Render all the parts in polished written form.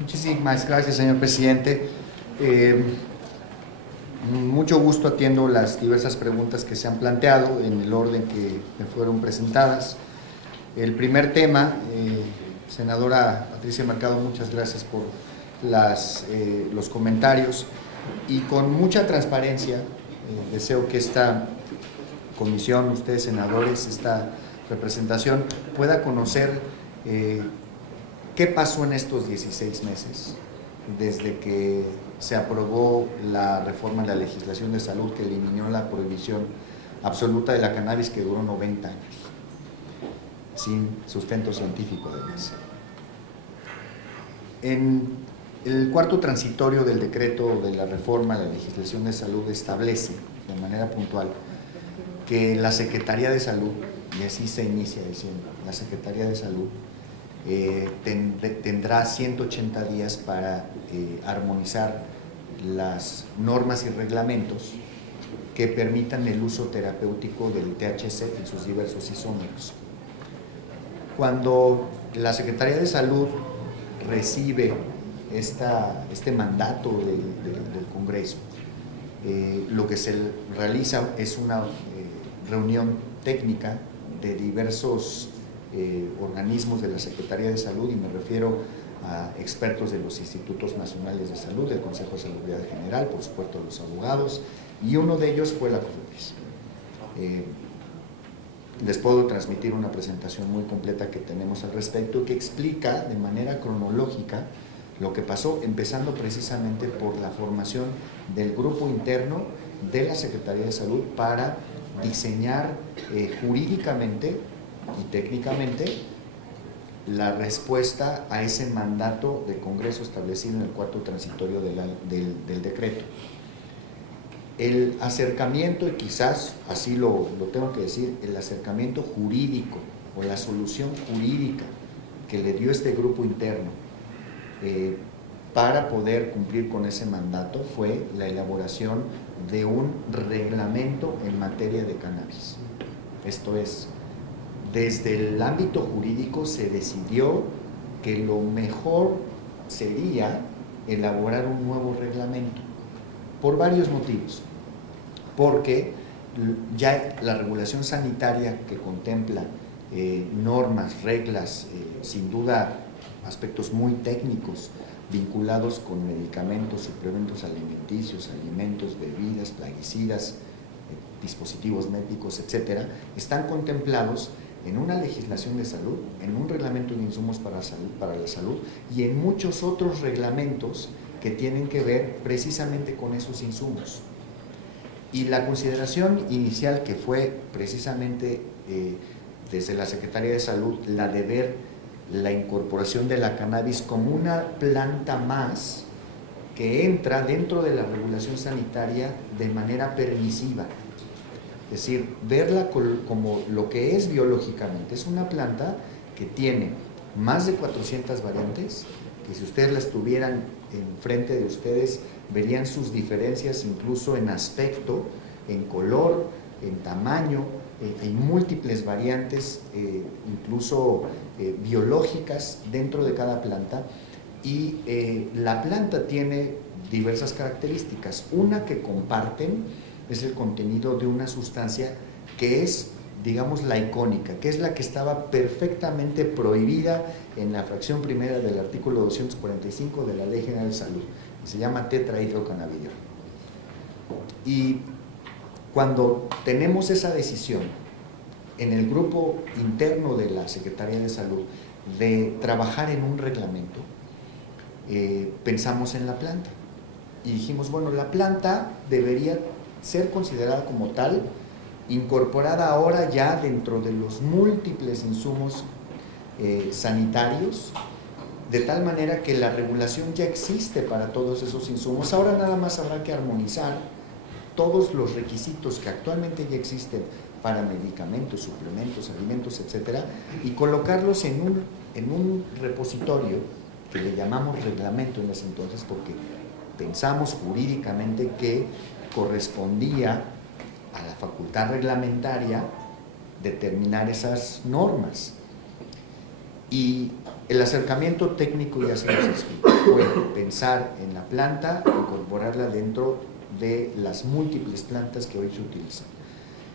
Muchísimas gracias, señor presidente. Mucho gusto, atiendo las diversas preguntas que se han planteado en el orden que me fueron presentadas. El primer tema, senadora Patricia Mercado, muchas gracias por los comentarios, y con mucha transparencia deseo que esta comisión, ustedes senadores, esta representación pueda conocer qué pasó en estos 16 meses desde que se aprobó la reforma de la legislación de salud que eliminó la prohibición absoluta de la cannabis, que duró 90 años, sin sustento científico además. En el cuarto transitorio del decreto de la reforma de la legislación de salud establece de manera puntual que la Secretaría de Salud, y así se inicia diciendo, la Secretaría de Salud tendrá 180 días para armonizar las normas y reglamentos que permitan el uso terapéutico del THC en sus diversos isómeros. Cuando la Secretaría de Salud recibe este mandato del Congreso, lo que se realiza es una reunión técnica de diversos organismos de la Secretaría de Salud, y me refiero a expertos de los Institutos Nacionales de Salud, del Consejo de Salud General, por supuesto los abogados, y uno de ellos fue la COFEPRIS. Les puedo transmitir una presentación muy completa que tenemos al respecto, que explica de manera cronológica lo que pasó, empezando precisamente por la formación del grupo interno de la Secretaría de Salud para diseñar jurídicamente y técnicamente la respuesta a ese mandato de Congreso establecido en el cuarto transitorio del decreto. El acercamiento, y quizás así lo tengo que decir, el acercamiento jurídico o la solución jurídica que le dio este grupo interno para poder cumplir con ese mandato fue la elaboración de un reglamento en materia de cannabis. Esto es, desde el ámbito jurídico se decidió que lo mejor sería elaborar un nuevo reglamento por varios motivos. Porque ya la regulación sanitaria que contempla normas, reglas, sin duda aspectos muy técnicos vinculados con medicamentos, suplementos alimenticios, alimentos, bebidas, plaguicidas, dispositivos médicos, etcétera, están contemplados en una legislación de salud, en un reglamento de insumos para la salud y en muchos otros reglamentos que tienen que ver precisamente con esos insumos. Y la consideración inicial, que fue precisamente desde la Secretaría de Salud, la de ver la incorporación de la cannabis como una planta más que entra dentro de la regulación sanitaria de manera permisiva. Es decir, verla como lo que es biológicamente. Es una planta que tiene más de 400 variantes, que si ustedes las tuvieran enfrente de ustedes, verían sus diferencias incluso en aspecto, en color, en tamaño, hay múltiples variantes, incluso biológicas dentro de cada planta, y la planta tiene diversas características. Una que comparten es el contenido de una sustancia que es, digamos, la icónica, que es la que estaba perfectamente prohibida en la fracción primera del artículo 245 de la Ley General de Salud, que se llama tetrahidrocannabidiol. Y cuando tenemos esa decisión en el grupo interno de la Secretaría de Salud de trabajar en un reglamento, pensamos en la planta y dijimos, bueno, la planta debería ser considerada como tal, incorporada ahora ya dentro de los múltiples insumos sanitarios, de tal manera que la regulación ya existe para todos esos insumos. Ahora nada más habrá que armonizar todos los requisitos que actualmente ya existen para medicamentos, suplementos, alimentos, etcétera, y colocarlos en un repositorio que le llamamos reglamento en ese entonces, porque pensamos jurídicamente que correspondía a la facultad reglamentaria determinar esas normas. Y El acercamiento técnico ya se nos explicó, fue pensar en la planta, incorporarla dentro de las múltiples plantas que hoy se utilizan.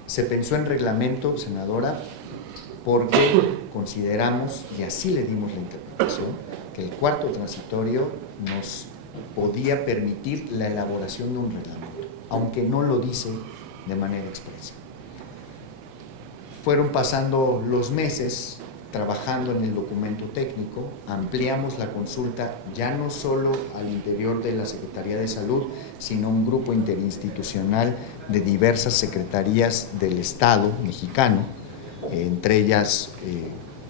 Se pensó en reglamento, senadora, porque consideramos, y así le dimos la interpretación, que el cuarto transitorio nos podía permitir la elaboración de un reglamento, aunque no lo dice de manera expresa. Fueron pasando los meses trabajando en el documento técnico, ampliamos la consulta ya no solo al interior de la Secretaría de Salud, sino un grupo interinstitucional de diversas secretarías del Estado mexicano, entre ellas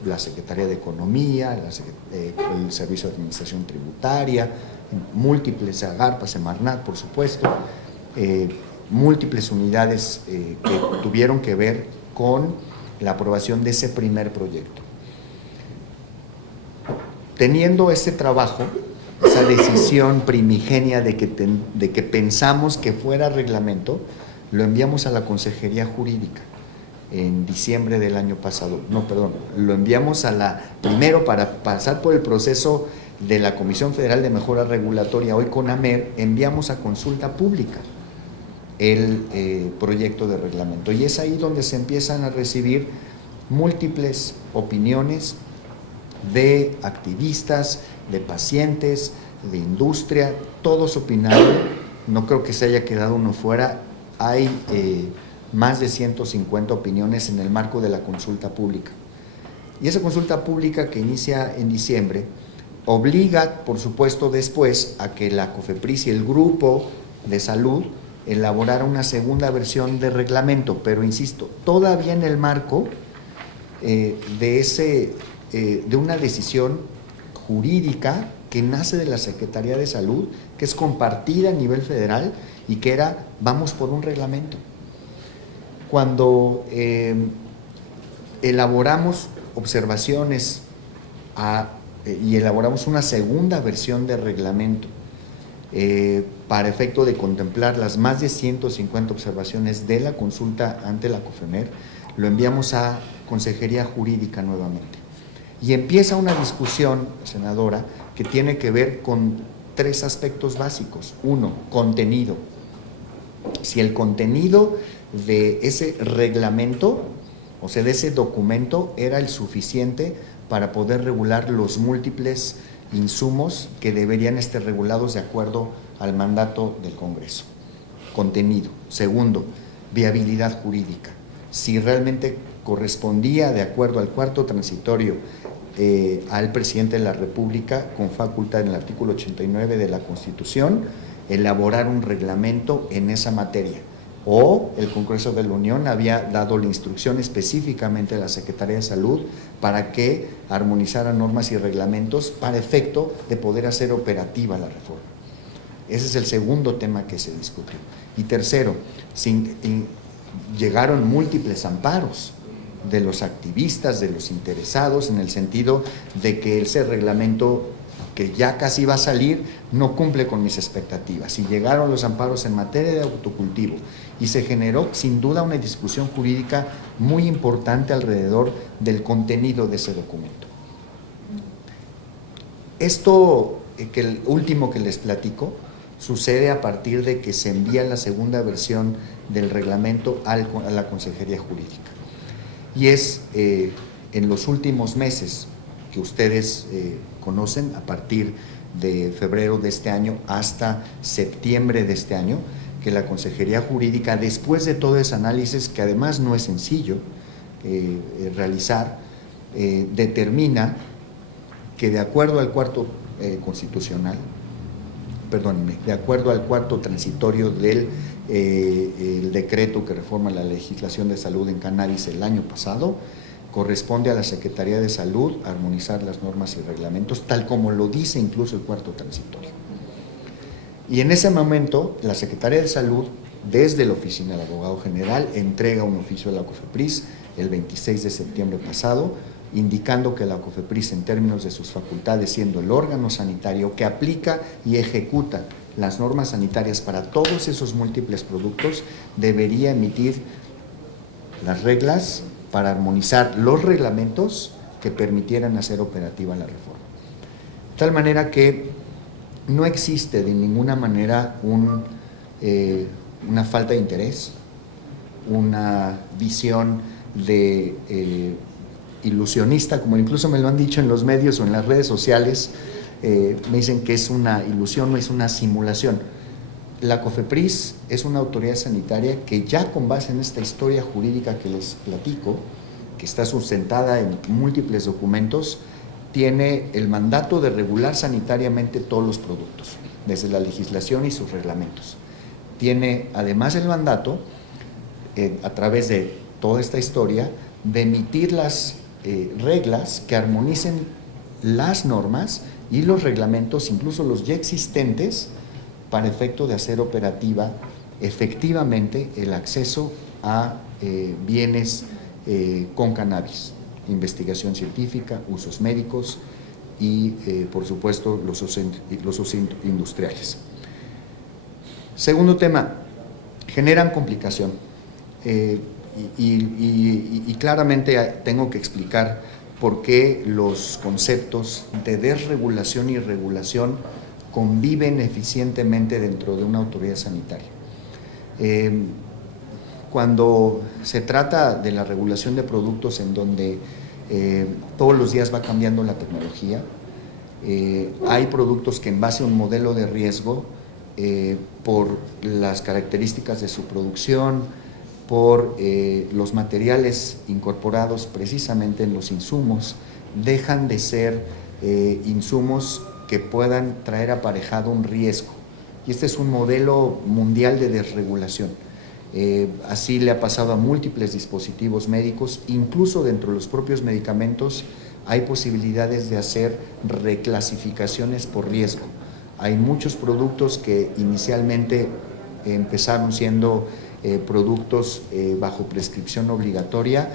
la Secretaría de Economía, el Servicio de Administración Tributaria, múltiples AGARPA, Semarnat, por supuesto, múltiples unidades que tuvieron que ver con la aprobación de ese primer proyecto. Teniendo este trabajo, esa decisión primigenia de que pensamos que fuera reglamento, lo enviamos a la Consejería Jurídica en diciembre del año pasado. No, perdón, lo enviamos primero para pasar por el proceso de la Comisión Federal de Mejora Regulatoria, hoy CONAMER, enviamos a consulta pública el proyecto de reglamento. Y es ahí donde se empiezan a recibir múltiples opiniones de activistas, de pacientes, de industria, todos opinaron, no creo que se haya quedado uno fuera. Hay más de 150 opiniones en el marco de la consulta pública. Y esa consulta pública que inicia en diciembre obliga, por supuesto, después a que la COFEPRIS y el grupo de salud elaborara una segunda versión de reglamento, pero insisto, todavía en el marco de una decisión jurídica que nace de la Secretaría de Salud, que es compartida a nivel federal y que era, vamos por un reglamento. Cuando elaboramos observaciones y elaboramos una segunda versión de reglamento para efecto de contemplar las más de 150 observaciones de la consulta ante la COFEMER, lo enviamos a Consejería Jurídica nuevamente. Y empieza una discusión, senadora, que tiene que ver con tres aspectos básicos. Uno, contenido. Si el contenido de ese reglamento, o sea, de ese documento, era el suficiente para poder regular los múltiples insumos que deberían estar regulados de acuerdo al mandato del Congreso. Contenido. Segundo, viabilidad jurídica. Si realmente correspondía, de acuerdo al cuarto transitorio, al presidente de la República, con facultad en el artículo 89 de la Constitución, elaborar un reglamento en esa materia. O el Congreso de la Unión había dado la instrucción específicamente a la Secretaría de Salud para que armonizara normas y reglamentos para efecto de poder hacer operativa la reforma. Ese es el segundo tema que se discutió. Y tercero, llegaron múltiples amparos de los activistas, de los interesados, en el sentido de que ese reglamento que ya casi va a salir no cumple con mis expectativas. Y llegaron los amparos en materia de autocultivo y se generó sin duda una discusión jurídica muy importante alrededor del contenido de ese documento. Esto, que el último que les platico, sucede a partir de que se envía la segunda versión del reglamento a la Consejería Jurídica. Y es en los últimos meses que ustedes conocen, a partir de febrero de este año hasta septiembre de este año, que la Consejería Jurídica, después de todo ese análisis, que además no es sencillo realizar, determina que de acuerdo al cuarto de acuerdo al cuarto transitorio del el decreto que reforma la legislación de salud en cannabis el año pasado, corresponde a la Secretaría de Salud armonizar las normas y reglamentos, tal como lo dice incluso el cuarto transitorio. Y en ese momento, la Secretaría de Salud, desde la Oficina del Abogado General, entrega un oficio a la COFEPRIS el 26 de septiembre pasado, indicando que la COFEPRIS, en términos de sus facultades, siendo el órgano sanitario que aplica y ejecuta las normas sanitarias para todos esos múltiples productos, debería emitir las reglas para armonizar los reglamentos que permitieran hacer operativa la reforma. De tal manera que no existe de ninguna manera una falta de interés, una visión de ilusionista, como incluso me lo han dicho en los medios o en las redes sociales, me dicen que es una ilusión, no es una simulación. La COFEPRIS es una autoridad sanitaria que ya con base en esta historia jurídica que les platico, que está sustentada en múltiples documentos, tiene el mandato de regular sanitariamente todos los productos, desde la legislación y sus reglamentos. Tiene además el mandato, a través de toda esta historia, de emitir las reglas que armonicen las normas y los reglamentos, incluso los ya existentes, para efecto de hacer operativa efectivamente el acceso a bienes con cannabis, investigación científica, usos médicos y por supuesto los usos industriales. Segundo tema, generan complicación y claramente tengo que explicar por qué los conceptos de desregulación y regulación conviven eficientemente dentro de una autoridad sanitaria. Cuando se trata de la regulación de productos en donde todos los días va cambiando la tecnología, hay productos que en base a un modelo de riesgo, por las características de su producción, por los materiales incorporados precisamente en los insumos, dejan de ser insumos que puedan traer aparejado un riesgo. Y este es un modelo mundial de desregulación. Así le ha pasado a múltiples dispositivos médicos, incluso dentro de los propios medicamentos hay posibilidades de hacer reclasificaciones por riesgo. Hay muchos productos que inicialmente empezaron siendo productos bajo prescripción obligatoria